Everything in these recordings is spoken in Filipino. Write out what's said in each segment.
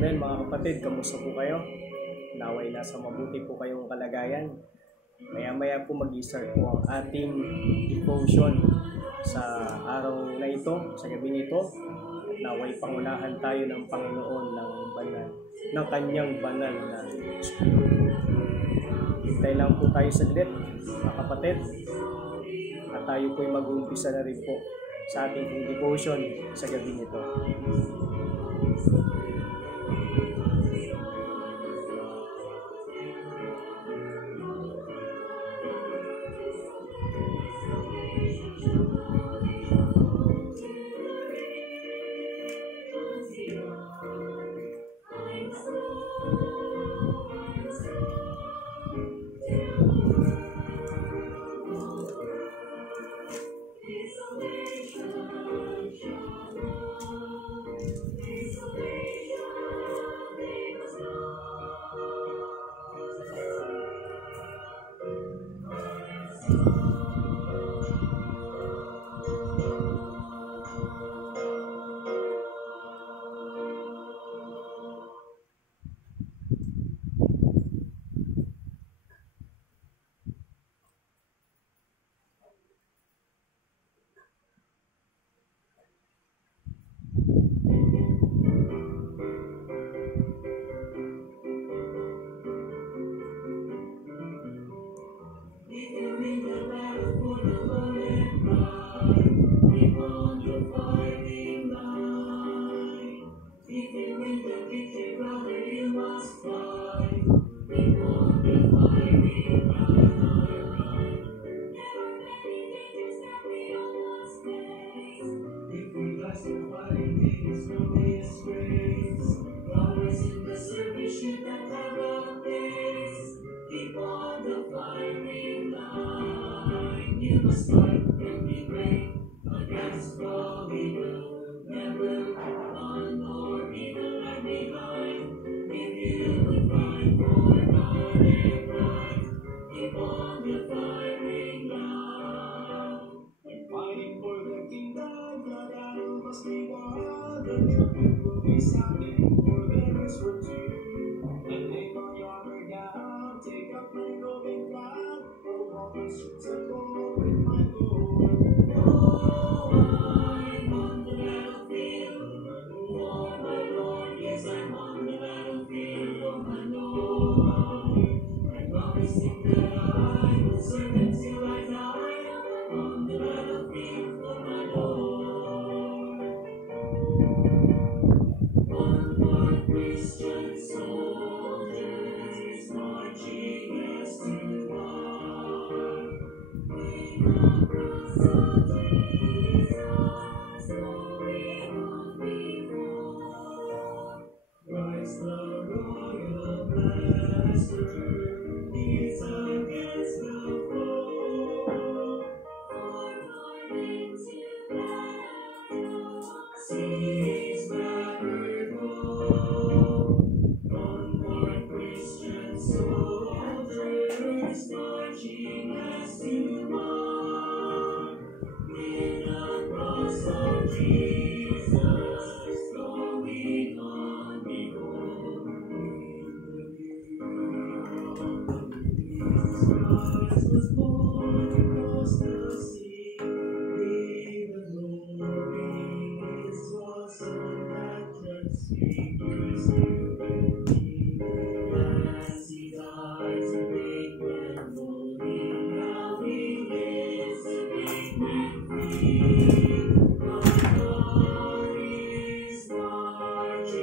Amen mga kapatid, kamusta po kayo? Naway nasa mabuti po kayong kalagayan. Maya-maya po mag-start po ang ating devotion sa araw na ito, sa gabi nito. Naway pangunahan tayo ng Panginoon ng kanyang banal na Espiritu. Hintay lang po tayo saglit mga kapatid. At tayo po'y mag-uumpisa na rin po sa ating devotion sa gabi nito.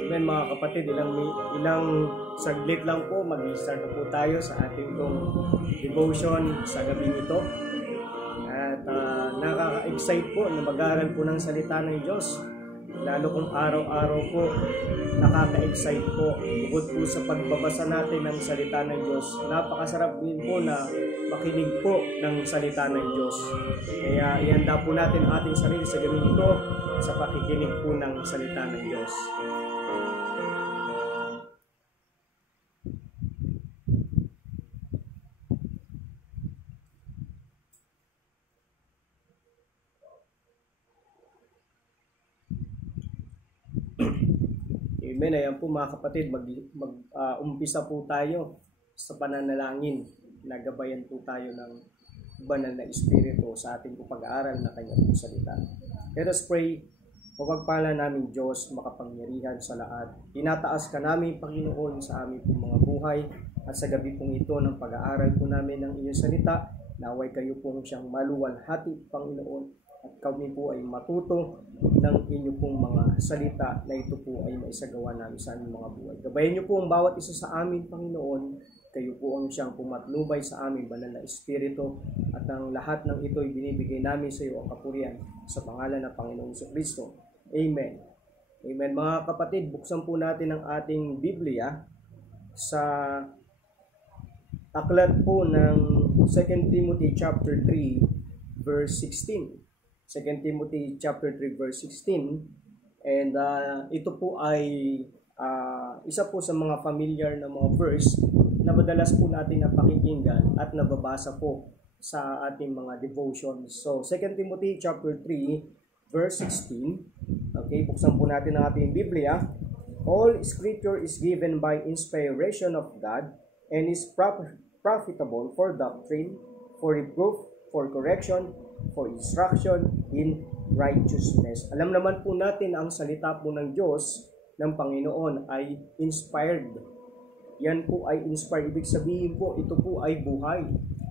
Amen mga kapatid, ilang saglit lang po, mag-start na po tayo sa ating pong devotion sa gabing ito. At nakaka-excite po na mag-aaral po ng salita ng Diyos. Lalo kung araw-araw po nakaka-excite po. Bukod po sa pagbabasa natin ng salita ng Diyos, napakasarap din po na makinig po ng salita ng Diyos. Kaya ihanda po natin ating sarili sa gabing ito sa pakikinig po ng salita ng Diyos. Amen. Ayan po mga kapatid, umpisa po tayo sa pananalangin. Nagabayan po tayo ng banal na Espiritu sa ating pag-aaral na kanyang po salita. Let us pray. Pagpala namin Diyos, makapangyarihan sa lahat. Tinataas ka namin, Panginoon, sa aming mga buhay at sa gabi pong ito ng pag-aaral po namin ng iyong salita. Naway kayo pong siyang maluwalhati, Panginoon. At kami po ay matuto ng inyo pong mga salita na ito po ay maisagawa namin sa aming mga buhay. Gabayan niyo po ang bawat isa sa amin, Panginoon. Kayo po ang siyang pumatlubay sa aming banal na Espiritu. At ang lahat ng ito ay binibigay namin sa iyo ang kapurihan sa pangalan ng Panginoong Kristo. Amen. Amen. Mga kapatid, buksan po natin ang ating Biblia sa aklat po ng 2 Timothy chapter 3 verse 16. 2 Timothy chapter 3 verse 16, and ito po ay isa po sa mga familiar na mga verse na madalas po natin napakinggan at nababasa po sa ating mga devotions. So 2 Timothy chapter 3 verse 16, okay, buksan po natin ang ating Biblia. All scripture is given by inspiration of God and is profitable for doctrine, for reproof, for correction, for instruction in righteousness. Alam naman po natin ang salita po ng Diyos ng Panginoon ay inspired. Yan po ay inspired. Ibig sabihin po, ito po ay buhay.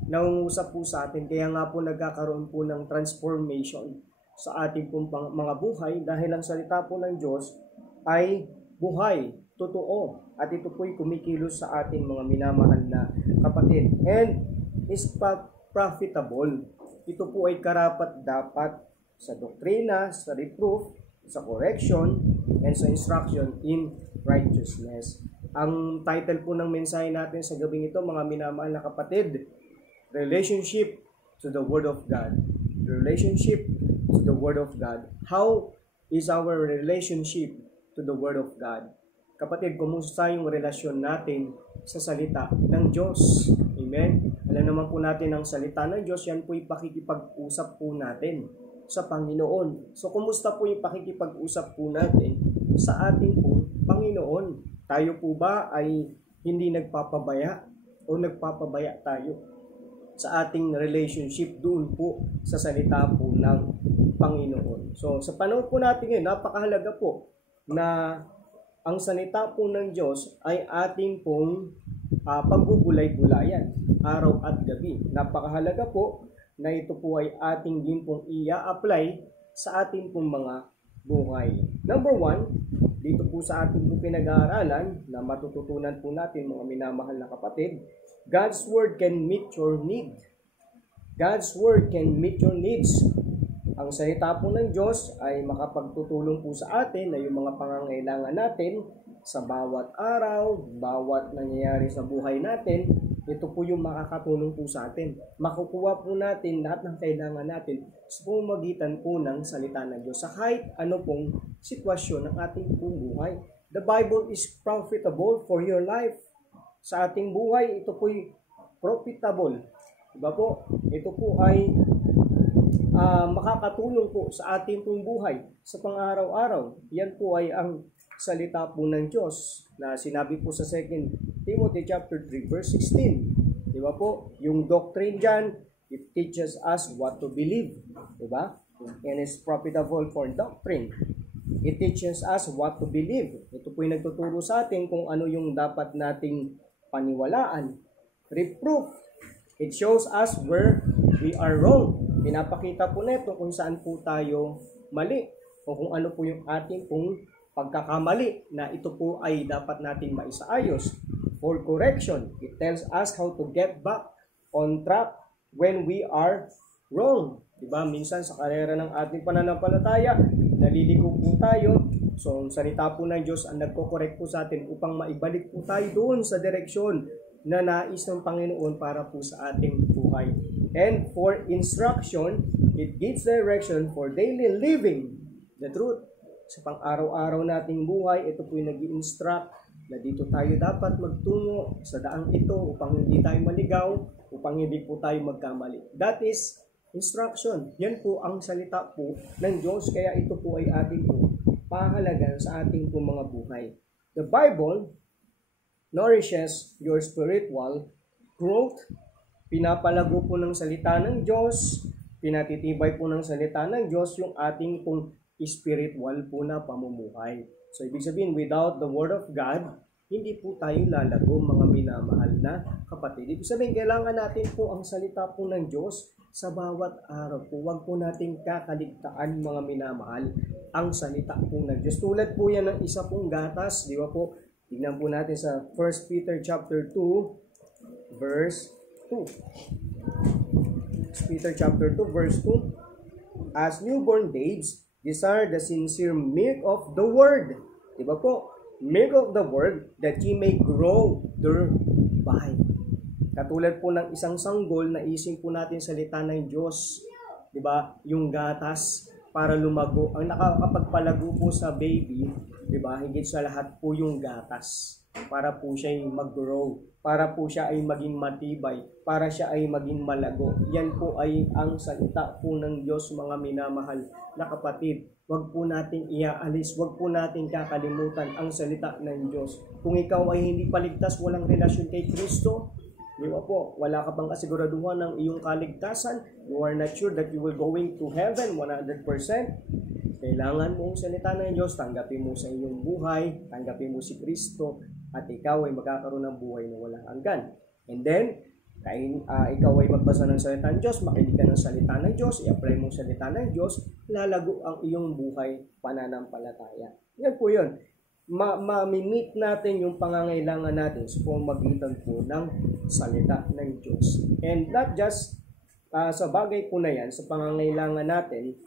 Nangungusap po sa atin. Kaya nga po nagkakaroon po ng transformation sa ating pong mga buhay dahil ang salita po ng Diyos ay buhay, totoo. At ito po ay kumikilos sa ating mga minamahal na kapatid. And is profitable. Ito po ay karapat-dapat sa doktrina, sa reproof, sa correction, and sa instruction in righteousness. Ang title po ng mensahe natin sa gabing ito, mga minamahal na kapatid, Relationship to the Word of God. Relationship to the Word of God. How is our relationship to the Word of God? Kapatid, kumusta yung relasyon natin sa salita ng Diyos? Amen? Alam naman po natin ang salita ng Diyos, yan po yung pakikipag-usap po natin sa Panginoon. So, kumusta po yung pakikipag-usap po natin sa ating po Panginoon? Tayo po ba ay hindi nagpapabaya o nagpapabaya tayo sa ating relationship doon po sa salita po ng Panginoon? So, sa panahon po natin ngayon, napakahalaga po na ang salita po ng Diyos ay ating pong pagbubulay-bulayan araw at gabi. Napakahalaga po na ito po ay ating din pong i-apply sa ating pong mga buhay. Number 1, dito po sa ating pong pinag-aaralan na matututunan po natin mga minamahal na kapatid, God's Word can meet your need. God's Word can meet your needs. Ang salita po ng Diyos ay makapagtutulong po sa atin na yung mga pangangailangan natin sa bawat araw, bawat nangyayari sa buhay natin, ito po yung makakatulong po sa atin. Makukuha po natin lahat ng kailangan natin sa pamamagitan po ng salita ng Diyos sa kahit ano pong sitwasyon ng ating pong buhay. The Bible is profitable for your life. Sa ating buhay, ito po'y profitable. Diba po? Ito po ay makakatulong po sa ating pong buhay sa pang-araw-araw. Yan po ay ang salita po ng Diyos na sinabi po sa 2 Timothy chapter 3 verse 16. Di ba po? Yung doctrine dyan, it teaches us what to believe. Di ba? And it's profitable for doctrine. It teaches us what to believe. Ito po yung nagtuturo sa atin kung ano yung dapat nating paniwalaan. Reproof. It shows us where we are wrong. Pinapakita po nito kung saan po tayo mali o kung ano po yung ating pong pagkakamali na ito po ay dapat nating maisaayos. For correction, it tells us how to get back on track when we are wrong. Diba? Minsan sa karera ng ating pananampalataya, naliliko po tayo. So, ang salita po ng Diyos ang nagko-correct po sa atin upang maibalik po tayo doon sa direksyon na nais ng Panginoon para po sa ating buhay. And for instruction, it gives direction for daily living. The truth. Sa pang-araw-araw nating buhay, ito po yung nag-i-instruct na dito tayo dapat magtungo sa daang ito upang hindi tayo maligaw, upang hindi po tayo magkamali. That is instruction. Yan po ang salita po ng Diyos, kaya ito po ay ating po pahalagan sa ating po mga buhay. The Bible nourishes your spiritual growth. Pinapalago po ng salita ng Diyos, pinatitibay po ng salita ng Diyos yung ating pong spiritual po na pamumuhay. So, ibig sabihin, without the Word of God, hindi po tayo lalago, mga minamahal na kapatid. Ibig sabihin, kailangan natin po ang salita po ng Diyos sa bawat araw po. Huwag po natin kakaligtaan, mga minamahal, ang salita po ng Diyos. Tulad po yan ng isa pong gatas, di ba po? Tignan po natin sa 1 Peter chapter 2, verse 2. 1 Peter chapter 2, verse 2. As newborn babes, desire the sincere milk of the word. Diba po? Milk of the word that ye may grow thereby. Katulad po ng isang sanggol na isin po natin salita ng Diyos. Diba? Yung gatas para lumago. Ang nakakapagpalago po sa baby, diba? Higit sa lahat po yung gatas. Para po siya ay mag-grow. Para po siya ay maging matibay. Para siya ay maging malago. Yan po ay ang salita po ng Diyos, mga minamahal na kapatid. Huwag po nating iaalis. Huwag po nating kakalimutan ang salita ng Diyos. Kung ikaw ay hindi paligtas, walang relasyon kay Kristo, di ba po? Wala ka pang kasiguraduhan ng iyong kaligtasan. You are not sure that you will going to heaven 100%. Kailangan mo ang salita ng Diyos. Tanggapin mo sa iyong buhay. Tanggapin mo si Kristo. At ikaw ay magkakaroon ng buhay na walang hanggan. And then, ikaw ay magbasa ng salita ng Diyos, makinig ka ng salita ng Diyos, i-apply mo ang salita ng Diyos, lalago ang iyong buhay pananampalataya. Yan po yun. Ma-meet natin yung pangangailangan natin sa pamamagitan po ng salita ng Diyos. And not just sa bagay po na yan, sa pangangailangan natin,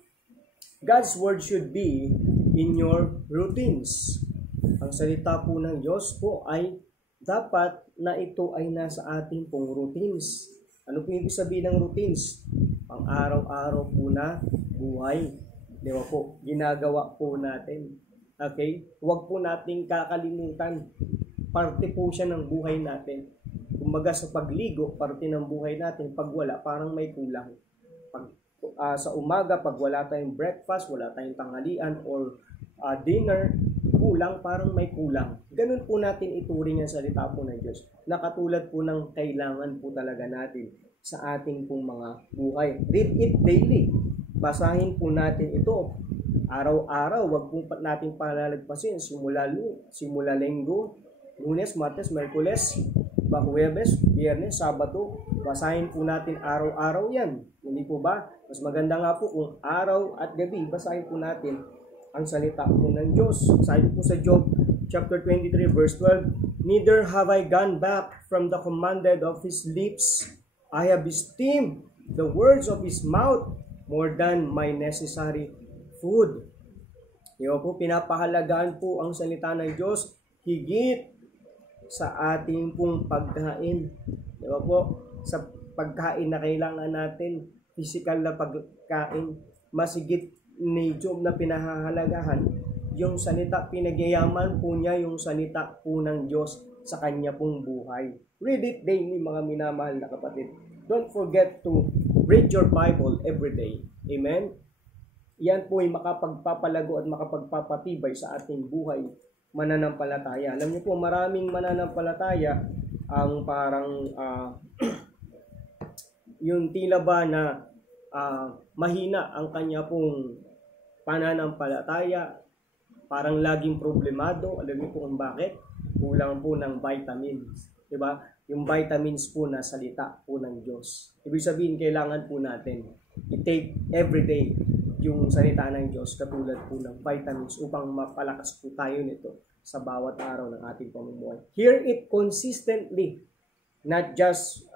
God's Word should be in your routines. Ang salita po ng Diyos po ay dapat na ito ay nasa ating pong routines. Ano po ibig sabihin ng routines? Pang araw-araw po na buhay. Di ba po? Ginagawa po natin. Okay? Huwag po nating kakalimutan. Parte po siya ng buhay natin. Kumbaga sa pagligo, parte ng buhay natin. Pag wala, parang may kulang. Sa umaga, pag wala tayong breakfast, wala tayong tanghalian or dinner, kulang, parang may kulang. Ganun po natin ituring ang salita po ng Diyos. Nakatulad po ng kailangan po talaga natin sa ating pong mga buhay. Read it daily. Basahin po natin ito. Araw-araw, wag po natin palalagpasin. Simula Linggo, Lunes, Martes, Merkules, Huwebes, Biyernes, Sabado. Basahin po natin araw-araw yan. Hindi po ba? Mas maganda nga po kung araw at gabi, basahin po natin ang salita po ng Diyos. Sabi po sa Job chapter 23 verse 12, neither have I gone back from the commanded of his lips. I have esteemed the words of his mouth more than my necessary food. Diba po, pinapahalagaan po ang salita ng Diyos higit sa ating pong pagkain. Diba po, sa pagkain na kailangan natin, physical na pagkain, masigit ni Job na pinahahalagahan, yung salita, pinagyayaman po niya yung salita po ng Diyos sa kanya pong buhay. Read it daily, mga minamahal na kapatid. Don't forget to read your Bible every day. Amen? Yan po ay makapagpapalago at makapagpapatibay sa ating buhay mananampalataya. Alam niyo po, maraming mananampalataya ang parang yung tila ba na mahina ang kanya pong pananampalataya, parang laging problemado. Alam niyo po kung bakit? Kulang po ng vitamins. Diba? Yung vitamins po na salita po ng Diyos. Ibig sabihin, kailangan po natin i-take everyday yung salita ng Diyos katulad po ng vitamins upang mapalakas po tayo nito sa bawat araw ng ating pamumuhay. Hear it consistently. Not just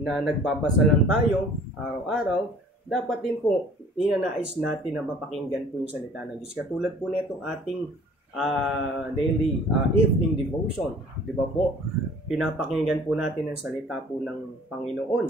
na nagbabasa lang tayo araw-araw, dapat din po inanais natin na mapakinggan po yung salita ng Diyos. Katulad po nitong ating daily evening devotion. Di ba po? Pinapakinggan po natin ang salita po ng Panginoon.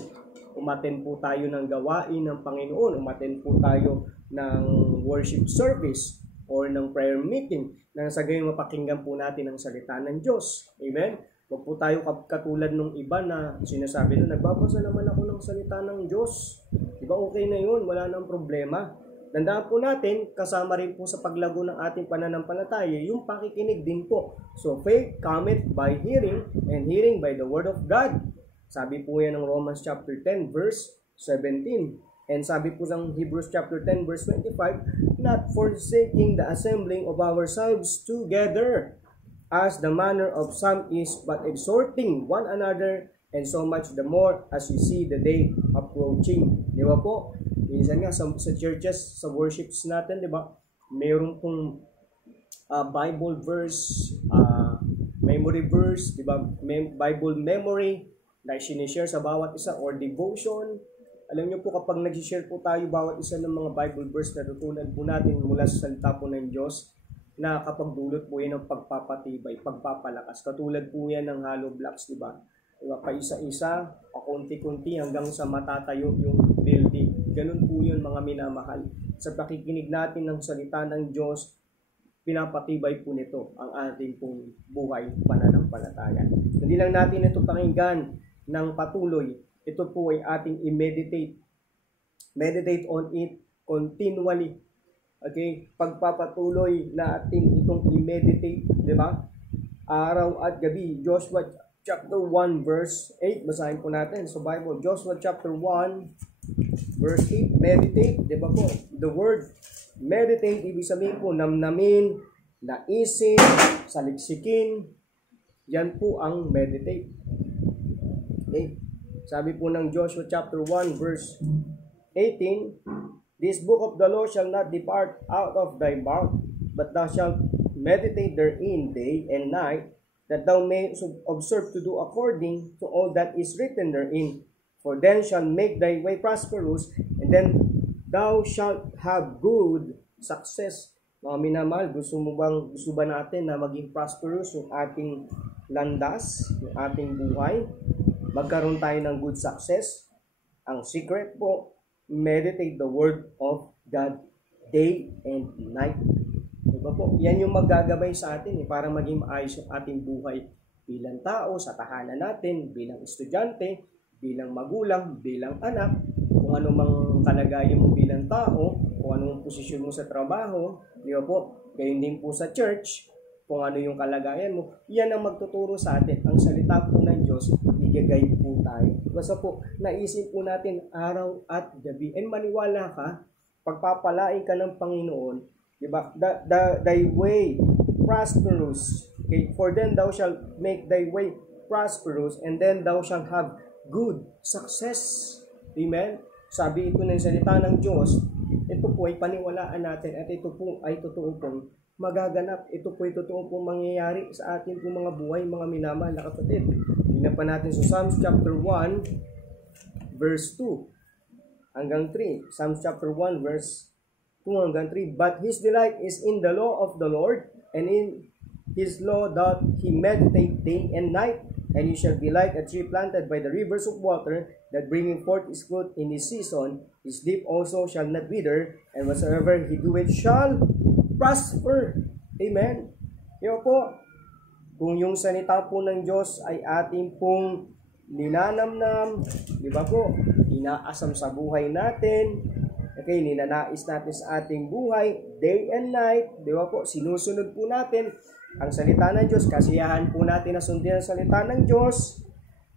Umattend po tayo ng gawain ng Panginoon. Umattend po tayo ng worship service or ng prayer meeting na sa gayon mapakinggan po natin ang salita ng Diyos. Amen? Huwag po tayo katulad ng iba na sinasabi na nagbabasa naman ako ng salita ng Diyos. Diba okay na yun? Wala nang problema. Tandaan po natin, kasama rin po sa paglago ng ating pananampalataya, yung pakikinig din po. So, faith cometh by hearing, and hearing by the word of God. Sabi po yan ng Romans chapter 10, verse 17. And sabi po ng Hebrews chapter 10, verse 25, not forsaking the assembling of ourselves together, as the manner of some is, but exhorting one another, and so much the more as you see the day approaching. Di ba po? Minsan nga sa churches, sa worships natin, di ba? Mayroon pong Bible verse, memory verse, di ba? Bible memory na sinishare sa bawat isa or devotion. Alam niyo po, kapag nag-share po tayo bawat isa ng mga Bible verse na tutunan po natin mula sa salita po ng Diyos, na kapag dulot po yan ng pagpapatibay, pagpapalakas. Katulad po yan ng hollow blocks, di ba? Pa-isa-isa, pakunti-kunti hanggang sa matatayo yung building. Ganun po yun mga minamahal. Sa pakikinig natin ng salita ng Diyos, pinapatibay po nito ang ating pong buhay pananampalataya. Hindi lang natin ito pakinggan ng patuloy. Ito po ay ating i-meditate. Meditate on it continually. Okay? Pagpapatuloy natin itong i-meditate, di ba? Araw at gabi. Joshua chapter 1 verse 8, basahin po natin sa Bible. Joshua chapter 1 verse 8, meditate, di ba po? The word meditate, ibig sabihin po namnamin, naisip, saliksikin, yan po ang meditate. Okay? Sabi po ng Joshua chapter 1 verse 18, this book of the law shall not depart out of thy mouth, but thou shalt meditate therein day and night, that thou mayest observe to do according to all that is written therein. For then shall make thy way prosperous, and then thou shalt have good success. Mga minamahal, gusto ba natin na maging prosperous yung ating landas, yung ating buhay? Magkaroon tayo ng good success? Ang secret po, meditate the word of God day and night. Diba po? Yan yung maggagabay sa atin para maging maayos yung ating buhay bilang tao, sa tahanan natin, bilang estudyante, bilang magulang, bilang anak, kung ano mang kalagayan mo bilang tao, kung ano ang posisyon mo sa trabaho, di ba po? Gayon din po sa church, kung ano yung kalagayan mo, yan ang magtuturo sa atin. Ang salita po ng Diyos, igagay po tayo. Basta po, naisip po natin araw at gabi. And maniwala ka, pagpapalain ka ng Panginoon, diba? Thy way prosperous. Okay? For then thou shalt make thy way prosperous, and then thou shalt have good success. Amen? Sabi ito ng salita ng Diyos, ito po ay paniwalaan natin at ito po ay totoo pong magaganap. Ito po ay totoo pong mangyayari sa ating pong mga buhay, mga minamahal na kapatid. Tingnan pa natin sa Psalms chapter 1 verse 2 hanggang 3. Psalms chapter 1 verse 2 hanggang 3. But his delight is in the law of the Lord, and in his law doth he meditate day and night. And he shall be like a tree planted by the rivers of water, that bringing forth his fruit in his season. His leaf also shall not wither, and whatsoever he doeth shall prosper. Amen. Yo po, kung yung salita po ng Diyos ay ating pong ninanamnam, di ba po, inaasam sa buhay natin, Okay, ninanais natin sa ating buhay, day and night, di ba po? Sinusunod po natin ang salita ng Diyos, kasiyahan po natin na sundin ang salita ng Diyos.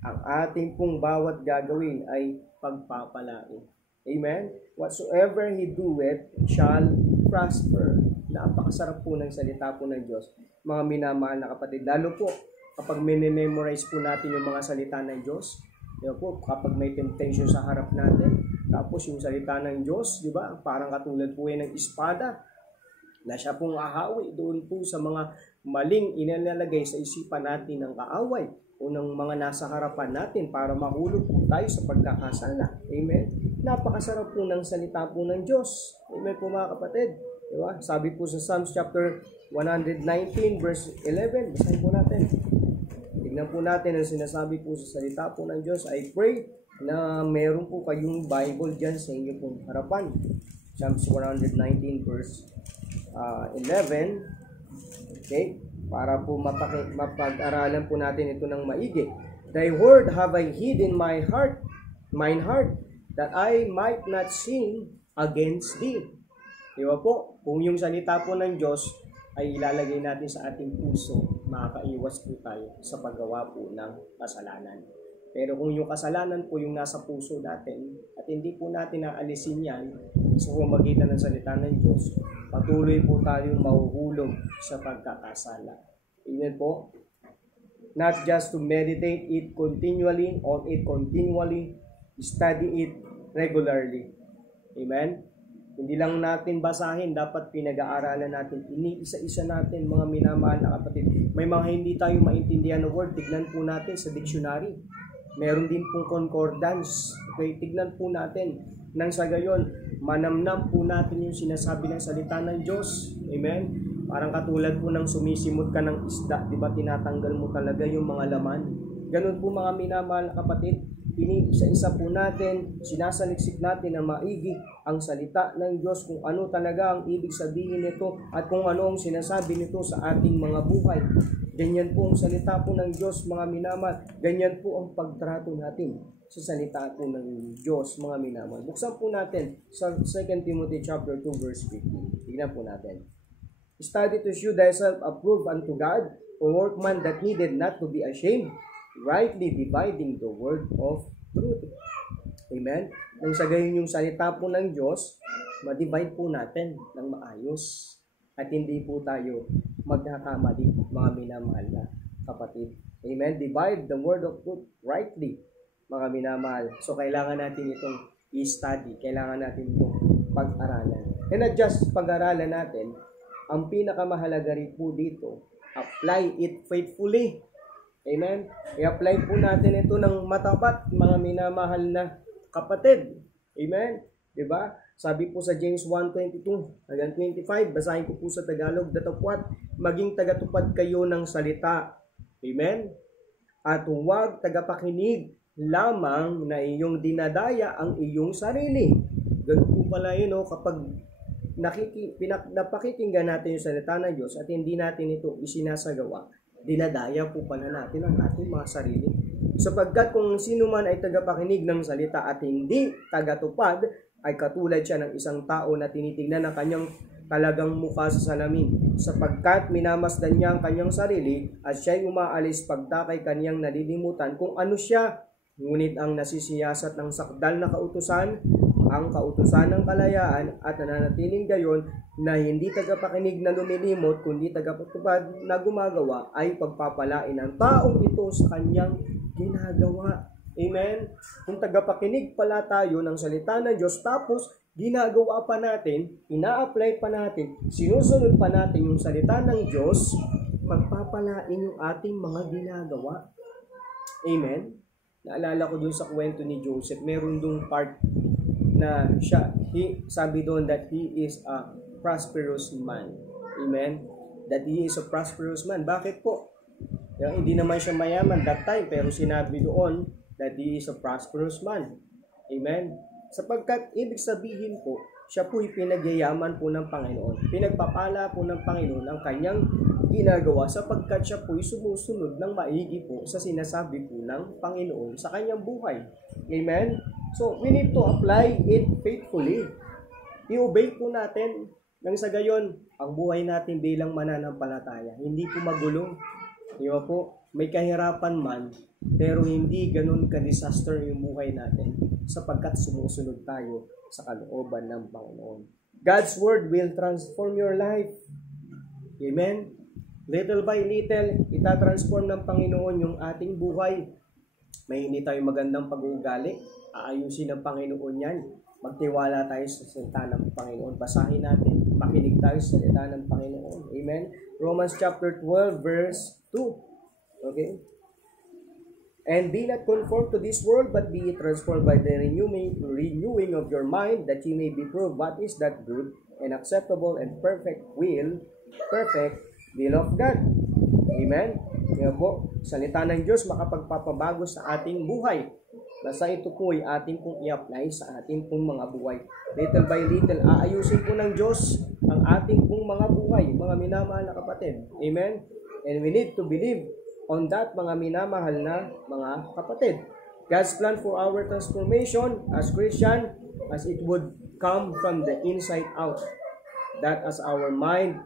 Ang ating pong bawat gagawin ay pagpapalain. Amen? Whatsoever he doeth shall prosper. Napakasarap po ng salita po ng Diyos, mga minamahal na kapatid. Lalo po kapag memorize po natin yung mga salita ng Diyos, di ba po, kapag may temptation sa harap natin, tapos yung salita ng Diyos, di ba, parang katulad po yan ng espada, na siya pong ahawi doon po sa mga maling inalalagay sa isipan natin ng kaaway o ng mga nasa harapan natin para mahulog po tayo sa pagkakasala. Amen? Napakasarap po ng salita po ng Diyos. Amen po mga kapatid. Diba? Sabi po sa Psalms chapter 119 verse 11. Basahin po natin. Tignan po natin ang sinasabi po sa salita po ng Diyos. I pray na meron po kayong Bible dyan sa inyo pong harapan. Psalms 119 verse 11. Okay? Para po mapag-aralan po natin ito ng maigi. Thy word have I hid in mine heart, that I might not sin against thee. Di ba po? Kung yung salita po ng Diyos ay ilalagay natin sa ating puso, makakaiwas po tayo sa paggawa po ng kasalanan. Pero kung yung kasalanan po yung nasa puso natin at hindi po natin naalisin yan sa pamamagitan ng salita ng Diyos, patuloy po tayong mahuhulog sa pagkakasala. Amen po? Not just to meditate it continually, study it regularly. Amen? Hindi lang natin basahin, dapat pinag-aaralan natin. Iniisa-isa natin, mga minamahal na kapatid. May mga hindi tayo maintindihan ng word, tignan po natin sa dictionary. Meron din pong concordance. Okay, tignan po natin. Nang sa gayon, manamnam po natin yung sinasabi ng salita ng Diyos. Amen? Parang katulad po ng sumisimot ka ng isda, di ba tinatanggal mo talaga yung mga laman? Ganun po mga minamahal na kapatid. Iniisa-isa po natin, sinasaliksik natin na maigi ang salita ng Diyos kung ano talaga ang ibig sabihin nito at kung ano ang sinasabi nito sa ating mga buhay. Ganyan po ang salita po ng Diyos, mga minamahal. Ganyan po ang pagtrato natin sa salita po ng Diyos, mga minamahal. Buksan po natin sa 2 Timothy chapter 2 verse 15. Tignan po natin. Study to show thyself approved unto God, a workman that needed not to be ashamed, rightly dividing the word of truth. Amen? Nang sa gayon yung salita po ng Diyos, ma-divide po natin ng maayos. At hindi po tayo magkakamali, mga minamahal na kapatid. Amen? Divide the word of truth rightly, mga minamahal. So, kailangan natin itong i-study. Kailangan natin itong pag-aralan. And not just pag-aralan natin, ang pinakamahalaga rin po dito, apply it faithfully. Amen? I-apply po natin ito ng matapat, mga minamahal na kapatid. Amen? Diba? Sabi po sa James 1:22 hanggang 25, basahin ko po sa Tagalog, datapwat, maging tagatupad kayo ng salita. Amen? At huwag tagapakinig lamang na iyong dinadaya ang iyong sarili. Ganun po pala yun, kapag napakikinggan natin yung salita ng Diyos at hindi natin ito isinasagawa, dinadaya po pala natin ang ating mga sarili. Sapagkat kung sino man ay tagapakinig ng salita at hindi tagatupad, ay katulad siya ng isang tao na tinitingnan ng kanyang talagang mukha sa salamin. Sapagkat minamasdan niya ang kanyang sarili at siya'y umaalis pagtakay kanyang nalilimutan kung ano siya. Ngunit ang nasisiyasat ng sakdal na kautusan, ang kautusan ng kalayaan at nananatiling gayon na hindi tagapakinig na lumilimot kundi tagapatupad na gumagawa ay pagpapalain ng taong ito sa kanyang ginagawa. Amen? Kung tagapakinig pala tayo ng salita ng Diyos tapos ginagawa pa natin, ina-apply pa natin, sinusunod pa natin yung salita ng Diyos, pagpapalain yung ating mga ginagawa. Amen? Naalala ko dun sa kwento ni Joseph, meron dun part na sabi doon that he is a prosperous man. Amen? That he is a prosperous man. Bakit po? Hindi naman siya mayaman that time, pero sinabi doon that he is a prosperous man. Amen? Sapagkat ibig sabihin po, siya po'y pinagyayaman po ng Panginoon. Pinagpapala po ng Panginoon ang kanyang ginagawa sapagkat siya po'y sumusunod ng maigi po sa sinasabi po ng Panginoon sa kanyang buhay. Amen? So, we need to apply it faithfully. i-obey po natin. Nang sa gayon, ang buhay natin bilang mananampalataya, hindi po magulo. Di ba po? May kahirapan man, pero hindi ganun ka-disaster yung buhay natin sapagkat sumusunod tayo sa kalooban ng Panginoon. God's Word will transform your life. Amen? Little by little, itatransform ng Panginoon yung ating buhay. May hindi tayo magandang pag-uugali, aayusin ng Panginoon yan. Magtiwala tayo sa salita ng Panginoon. Basahin natin, makinig tayo sa salita ng Panginoon. Amen? Romans chapter 12, verse 2. Okay? And be not conformed to this world, but be transformed by the renewing of your mind, that ye may be proved what is that good and acceptable and perfect will of God. Amen? Kaya po, salita ng Diyos makapagpapabago sa ating buhay. Basta ito po ay ating pong i-apply sa ating pong mga buhay. Little by little, aayusin po ng Diyos ang ating pong mga buhay, mga minamahal na kapatid. Amen? And we need to believe on that, mga minamahal na mga kapatid. God's plan for our transformation as Christian, as it would come from the inside out. That as our mind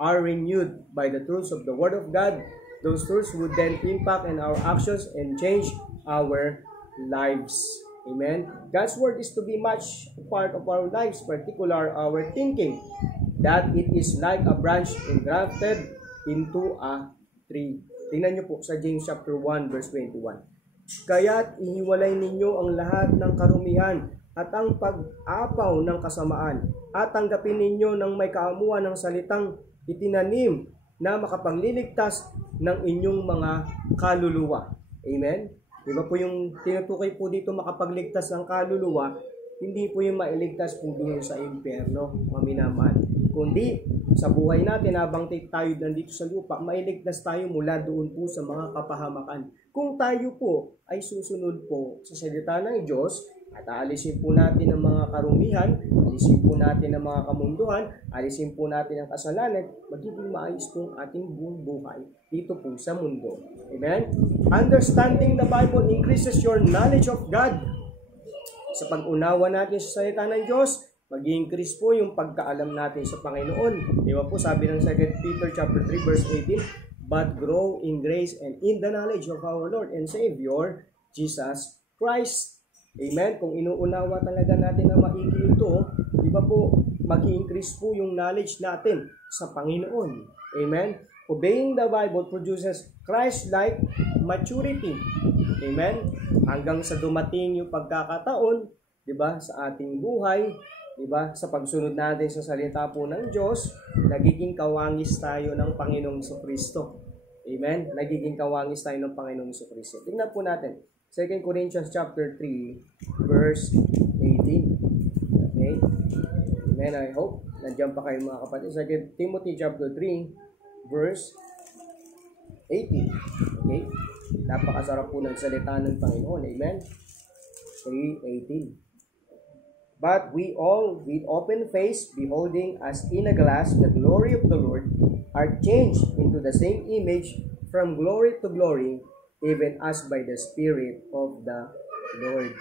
are renewed by the truths of the Word of God, those truths would then impact in our actions and change our lives. Amen? God's Word is to be much a part of our lives, particular our thinking, that it is like a branch engrafted into a tree. Tingnan niyo po sa James chapter 1 verse 21. Kaya't ihiwalay ninyo ang lahat ng karumihan at ang pag-apaw ng kasamaan at tanggapin ninyo ng may kaamuan ng salitang itinanim na makapagliligtas ng inyong mga kaluluwa. Amen? Di ba po yung tinutukoy po dito makapagligtas ng kaluluwa, hindi po yung mailigtas po doon sa impyerno, mga minamahal. Kundi sa buhay natin habang tayo nandito sa lupa, mailigtas tayo mula doon po sa mga kapahamakan. Kung tayo po ay susunod po sa salita ng Diyos at aalisin po natin ang mga karumihan, alisin po natin ang mga kamunduhan, alisin po natin ang kasalanan, magiging maayos po ang ating buong buhay dito po sa mundo. Amen? Understanding the Bible increases your knowledge of God. Sa pag-unawa natin sa salita ng Diyos, mag-i-increase po yung pagkaalam natin sa Panginoon. Di ba po sabi ng 2 Peter chapter 3 verse 18, but grow in grace and in the knowledge of our Lord and Savior, Jesus Christ. Amen? Kung inuunawa talaga natin na maigi ito, di ba po, mag-i-increase po yung knowledge natin sa Panginoon. Amen? Obeying the Bible produces Christ-like maturity. Amen? Hanggang sa dumating yung pagkakataon, di ba, sa ating buhay, diba? Sa pagsunod natin sa salita po ng Diyos, nagiging kawangis tayo ng Panginoong Jesucristo. Amen? Nagiging kawangis tayo ng Panginoong Jesucristo. Tingnan po natin. 2 Corinthians chapter 3, verse 18. Okay? Amen? I hope nandiyan pa kayo mga kapatid. 2 Timothy chapter 3, verse 18. Okay? Napakasarap po ng salita ng Panginoon. Amen? 3:18. But we all, with open face, beholding as in a glass the glory of the Lord, are changed into the same image from glory to glory, even as by the Spirit of the Lord.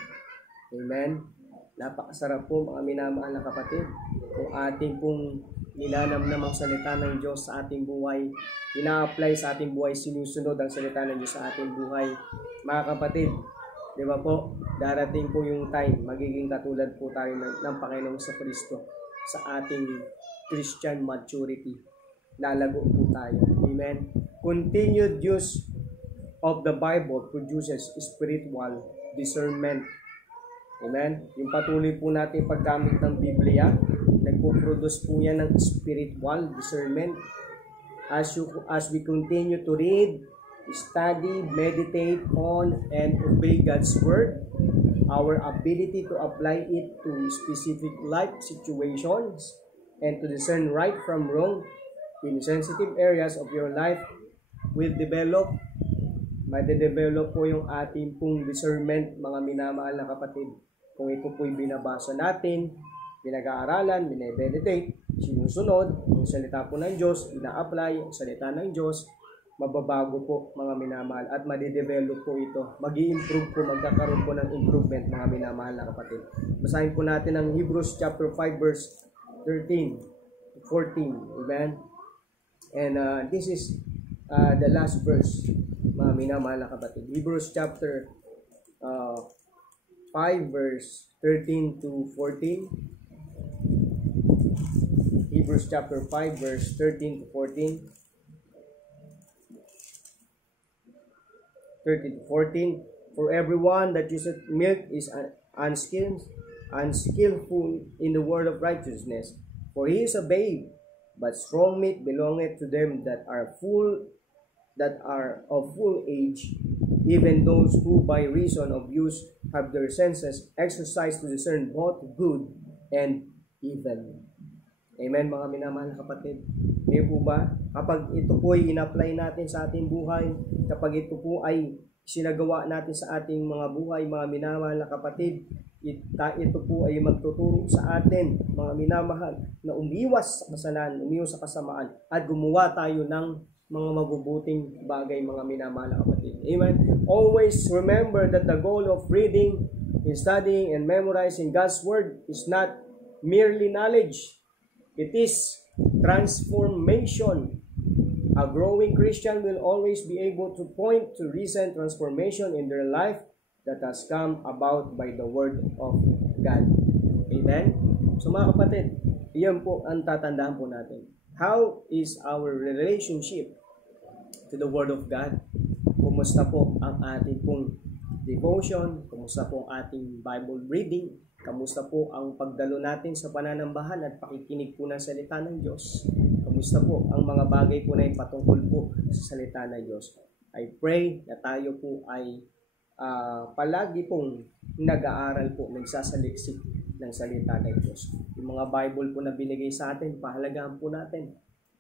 Amen? Napakasarap po mga minamahal na kapatid. Kung ating pong nilalamnamang salita ng Diyos sa ating buhay, ina-apply sa ating buhay, sinusunod ang salita ng Diyos sa ating buhay. Mga kapatid, di ba po, darating po yung time, magiging katulad po tayo ng Panginoong Jesucristo sa ating Christian maturity. Lalago po tayo. Amen? Continued use of the Bible produces spiritual discernment. Amen? Yung patuloy po natin paggamit ng Biblia, nagpo-produce po yan ng spiritual discernment. As we continue to read, study, meditate on, and obey God's Word, our ability to apply it to specific life situations and to discern right from wrong in sensitive areas of your life will develop. Made-develop po yung ating pong discernment, mga minamahal na kapatid. Kung ito po'y binabasa natin, pinag-aaralan, minimeditate, sinusunod, yung salita po ng Diyos, ina-apply ang salita ng Diyos, mababago po mga minamahal at madidevelop po ito. Mag-i-improve po, magkakaroon po ng improvement mga minamahal na kapatid. Basahin po natin ang Hebrews chapter 5 verse 13 to 14. Amen? And this is the last verse mga minamahal na kapatid. Hebrews chapter 5 verse 13 to 14. Hebrews chapter 5 verse 13 to 14. 13 to 14. For everyone that uses milk is unskillful in the word of righteousness, for he is a babe. But strong meat belongeth to them that are of full age, even those who by reason of use have their senses exercised to discern both good and evil. Amen mga minamahal na kapatid. Ngayon po ba, kapag ito po ay in-apply natin sa ating buhay, kapag ito po ay sinagawa natin sa ating mga buhay, mga minamahal na kapatid, ito po ay magtuturo sa atin, mga minamahal, na umiwas sa kasalanan, umiwas sa kasamaan, at gumawa tayo ng mga mabubuting bagay, mga minamahal na kapatid. Amen. Always remember that the goal of reading, studying, and memorizing God's Word is not merely knowledge. It is transformation. A growing Christian will always be able to point to recent transformation in their life that has come about by the Word of God. Amen? So mga kapatid, iyan po ang tatandaan po natin. How is our relationship to the Word of God? Kumusta po ang ating pong devotion? Kumusta po ang ating Bible reading? Kamusta po ang pagdalo natin sa pananambahan at pakikinig po ng salita ng Diyos? Kamusta po ang mga bagay po na patungkol po sa salita ng Diyos? I pray na tayo po ay palagi pong nag-aaral po, nagsasaliksik ng salita ng Diyos. Yung mga Bible po na binigay sa atin, pahalagaan po natin.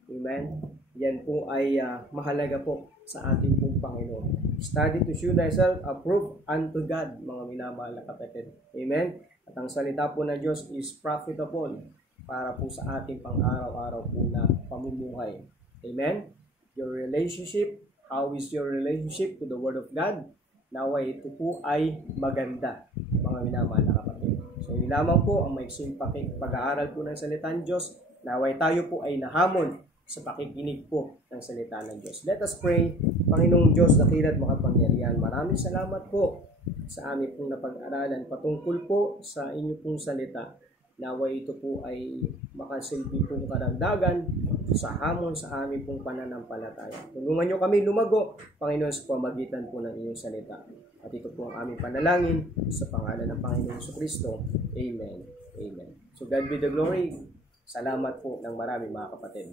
Amen? Yan po ay mahalaga po sa ating pong Panginoon. Study to show thyself approved unto God, mga minamahal na kapatid. Amen? At ang salita po ng Diyos is profitable para po sa ating pang-araw-araw po na pamumuhay. Amen? Your relationship, how is your relationship to the Word of God? Naway ito po ay maganda, mga minamahal na kapatid. So, yun lamang po ang maiksing pag-aaral po ng salita ng Diyos. Naway tayo po ay nahamon sa pakikinig po ng salita ng Diyos. Let us pray. Panginoong Diyos, dakilat makapangyarihan, maraming salamat po sa aming pong napag-aralan patungkol po sa inyo pong salita. Naway ito po ay makasilbi pong karagdagan sa hamon sa aming pong pananampalataya. Tulungan nyo kami lumago, Panginoon, sa pamagitan po ng inyong salita. At ito po ang aming panalangin sa pangalan ng Panginoon Jesucristo. Amen. Amen. So God be the glory. Salamat po ng marami mga kapatid.